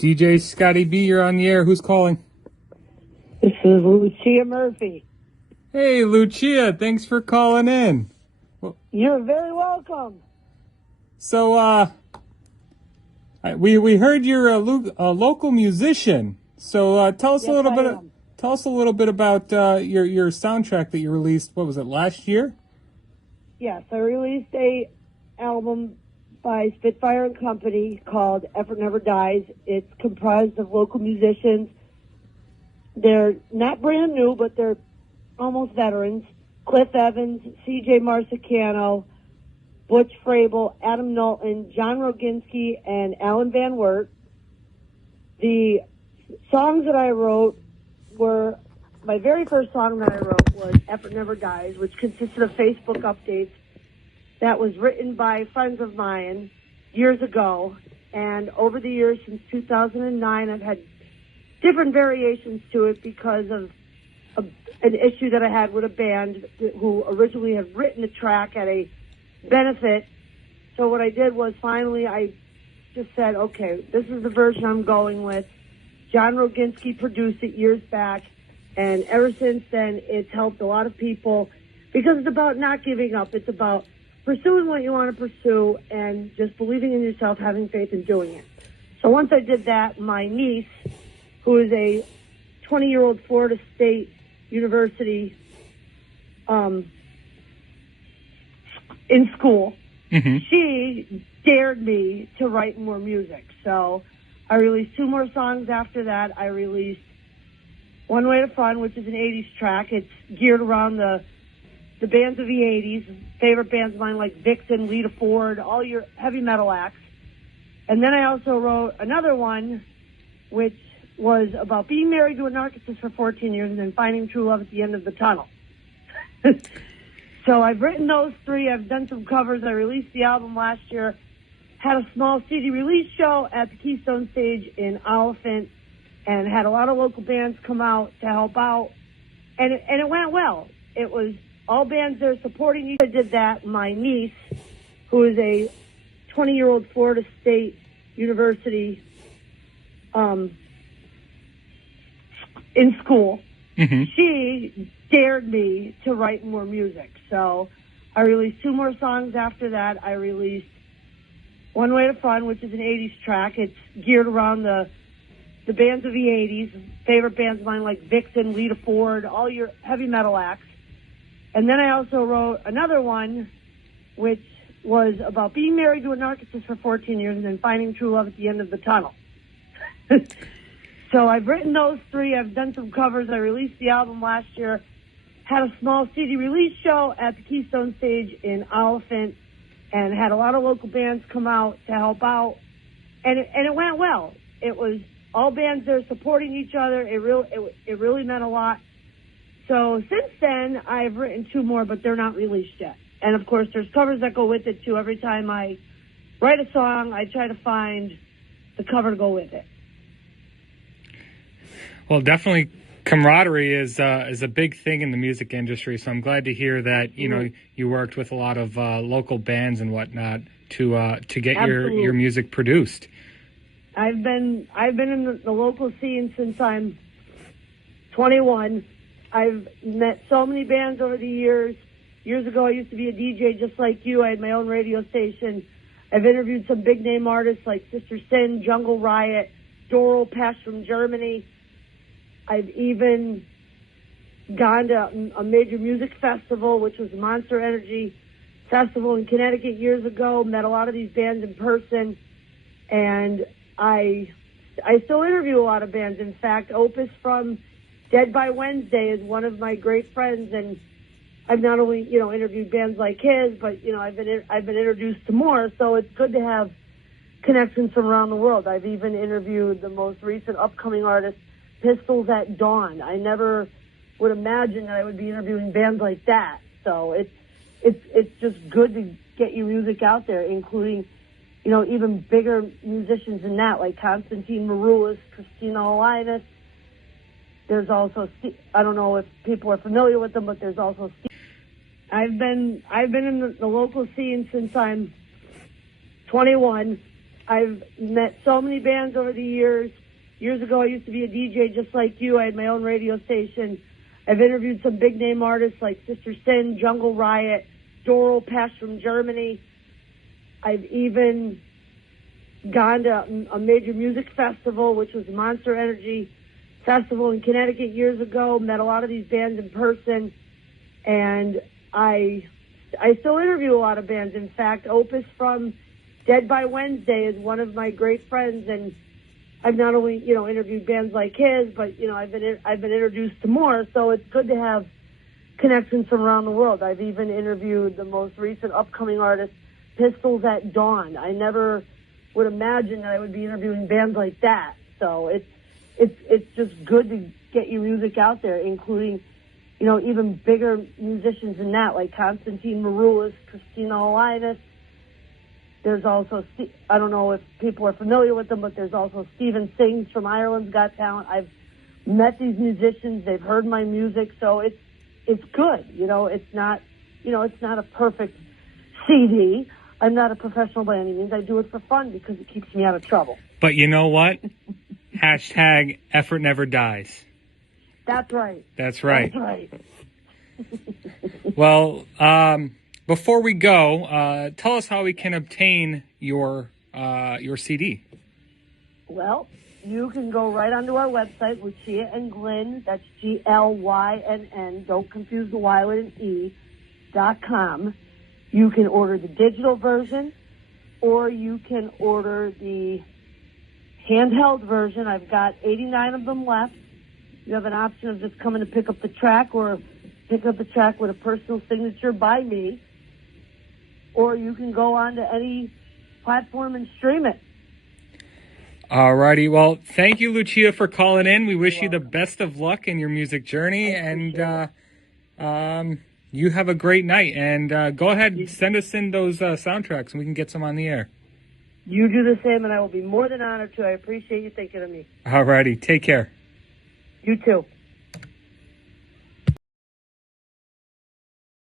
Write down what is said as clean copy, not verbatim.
DJ Scotty B, you're on the air. Who's calling? This is Lucia Murphy. Hey, Lucia, thanks for calling in. Well, you're very welcome. So, we heard you're a local musician. So, tell us a little bit. Tell us a little bit about your soundtrack that you released. What was it, last year? Yes, I released a album by Spitfire Company called Effort Never Dies. It's comprised of local musicians. They're not brand new, but they're almost veterans. Cliff Evans, C.J. Marsicano, Butch Frabel, Adam Knowlton, John Roginski, and Alan Van Wert. The songs that I wrote were, my very first song that I wrote was Effort Never Dies, which consisted of Facebook updates that was written by friends of mine years ago. And over the years, since 2009, I've had different variations to it because of an issue that I had with a band who originally had written a track at a benefit. So what I did was finally I just said, okay, this is the version I'm going with. John Roginski produced it years back, and ever since then it's helped a lot of people because it's about not giving up. It's about pursuing what you want to pursue and just believing in yourself, having faith in doing it. So once I did that, my niece, who is a 20-year-old Florida State University in school, she dared me to write more music. So I released 2 more songs after that. I released One Way to Fun, which is an 80s track. It's geared around the bands of the 80s, favorite bands of mine like Vixen, Lita Ford, all your heavy metal acts. And then I also wrote another one, which was about being married to a narcissist for 14 years and then finding true love at the end of the tunnel. So I've written those 3. I've done some covers. I released the album last year, had a small CD release show at the Keystone Stage in Oliphant, and had a lot of local bands come out to help out. And it went well. It was all bands there supporting each other. I did that. My niece, who is a 20-year-old Florida State University in school, she dared me to write more music. So I released 2 more songs after that. I released One Way to Fun, which is an 80s track. It's geared around the bands of the 80s, favorite bands of mine like Vixen, Lita Ford, all your heavy metal acts. And then I also wrote another one, which was about being married to a narcissist for 14 years and then finding true love at the end of the tunnel. So I've written those 3. I've done some covers. I released the album last year, had a small CD release show at the Keystone Stage in Oliphant, and had a lot of local bands come out to help out. And it went well. It was all bands there supporting each other. It really meant a lot. So since then, I've written 2 more, but they're not released yet. And, of course, there's covers that go with it, too. Every time I write a song, I try to find the cover to go with it. Well, definitely camaraderie is a big thing in the music industry, so I'm glad to hear that, you know, you worked with a lot of local bands and whatnot to get your music produced. I've been in the local scene since I'm 21. I've met so many bands over the years. Years ago, I used to be a DJ just like you. I had my own radio station. I've interviewed some big-name artists like Sister Sin, Jungle Riot, Doral Pesh from Germany. I've even gone to a major music festival, which was the Monster Energy Festival in Connecticut years ago, met a lot of these bands in person, and I still interview a lot of bands. In fact, Opus from Dead by Wednesday is one of my great friends, and I've not only, interviewed bands like his, but, I've been introduced to more, so it's good to have connections from around the world. I've even interviewed the most recent upcoming artist, Pistols at Dawn. I never would imagine that I would be interviewing bands like that. So it's just good to get your music out there, including, even bigger musicians than that, like Konstantin Maroulis, Christina Olinas. There's also, I don't know if people are familiar with them, but there's also Steve. I've been in the local scene since I'm 21. I've met so many bands over the years. Years ago, I used to be a DJ just like you. I had my own radio station. I've interviewed some big-name artists like Sister Sin, Jungle Riot, Doral Pesh from Germany. I've even gone to a major music festival, which was Monster Energy Festival in Connecticut years ago. Met a lot of these bands in person, and I still interview a lot of bands. In fact, Opus from Dead by Wednesday is one of my great friends, and I've not only, interviewed bands like his, but, I've been introduced to more, so it's good to have connections from around the world. I've even interviewed the most recent upcoming artist, Pistols at Dawn. I never would imagine that I would be interviewing bands like that. So it's just good to get your music out there, including, even bigger musicians than that, like Konstantin Maroulis, Christina Olinas. There's also, I don't know if people are familiar with them, but there's also Stephen Sings from Ireland's Got Talent. I've met these musicians. They've heard my music, so it's good. It's not a perfect CD. I'm not a professional by any means. I do it for fun because it keeps me out of trouble. But you know what? Hashtag effort never dies. That's right. That's right. That's right. Well, before we go, tell us how we can obtain your CD. Well, you can go right onto our website, Lucia and Glynn. That's Glynn. Don't confuse the Y with an E. .com. You can order the digital version, or you can order the handheld version. I've got 89 of them left. You have an option of just coming to pick up the track, or pick up the track with a personal signature by me. Or you can go on to any platform and stream it. All righty. Well, thank you, Lucia, for calling in. We wish you the best of luck in your music journey, and you have a great night. And go ahead and send us in those soundtracks, and we can get some on the air. You do the same, and I will be more than honored to. I appreciate you thinking of me. All righty. Take care. You too.